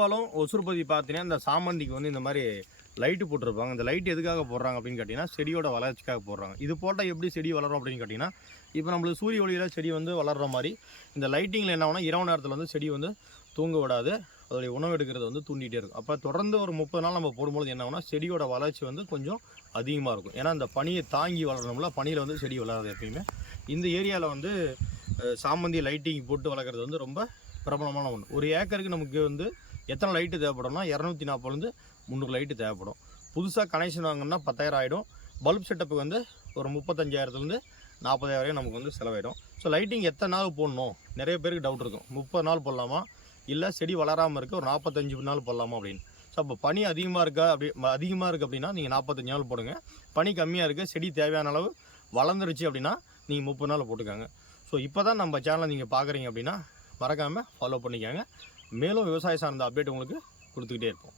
பெரும்பாலும் ஒசூர்பதி பார்த்தீங்கன்னா இந்த சாமந்திக்கு வந்து இந்த மாதிரி லைட்டு போட்டிருப்பாங்க. இந்த லைட் எதுக்காக போடுறாங்க அப்படின்னு கேட்டிங்கன்னா செடியோட வளர்ச்சிக்காக போடுறாங்க. இது போட்டால் எப்படி செடி வளரும் அப்படின்னு கேட்டிங்கன்னா, இப்போ நம்மளுக்கு சூரிய ஒளியில் செடி வந்து வளர்கிற மாதிரி இந்த லைட்டிங்கில் என்ன ஆகுனா இரவு நேரத்தில் வந்து செடி வந்து தூங்க விடாது, அதோடைய உணவு எடுக்கிறது வந்து தூண்டிகிட்டே இருக்கும். அப்போ தொடர்ந்து ஒரு 30 நாள் நம்ம போடும்போது என்ன ஆகுனா செடியோட வளர்ச்சி வந்து கொஞ்சம் அதிகமாக இருக்கும். ஏன்னா இந்த பனியை தாங்கி வளரணும்ல, பனியில் வந்து செடி வளராது எப்பயுமே. இந்த ஏரியாவில் வந்து சாமந்தி லைட்டிங் போட்டு வளர்க்குறது வந்து ரொம்ப பிரபலமான ஒன்று. ஒரு ஏக்கருக்கு நமக்கு வந்து எத்தனை லைட்டு தேவைப்படும்னா 240 300 லைட்டு தேவைப்படும். புதுசாக கனெக்ஷன் வாங்கினா 10,000 ஆகிடும். பல்ப் செட்டப்புக்கு வந்து ஒரு 35,000 40,000 நமக்கு வந்து செலவாயிடும். ஸோ லைட்டிங் எத்தனை நாள் போடணும் நிறைய பேருக்கு டவுட் இருக்கும். 30 நாள் போடலாமா, இல்லை செடி வளராமல் இருக்க ஒரு 45 நாள் போடலாமா அப்படின்னு. ஸோ அப்போ பனி அதிகமாக இருக்குது அப்படின்னா நீங்கள் 45 நாள் போடுங்க. பனி கம்மியாக இருக்குது, செடி தேவையான அளவு வளர்ந்துருச்சு அப்படின்னா நீங்கள் 30 நாள் போட்டுக்காங்க. ஸோ இப்போ தான் நம்ம சேனலை நீங்கள் பார்க்குறீங்க அப்படின்னா மறக்காமல் ஃபாலோ பண்ணிக்கோங்க. மேலும் விவசாய சார்ந்த அப்டேட் உங்களுக்கு கொடுத்துக்கிட்டே இருப்போம்.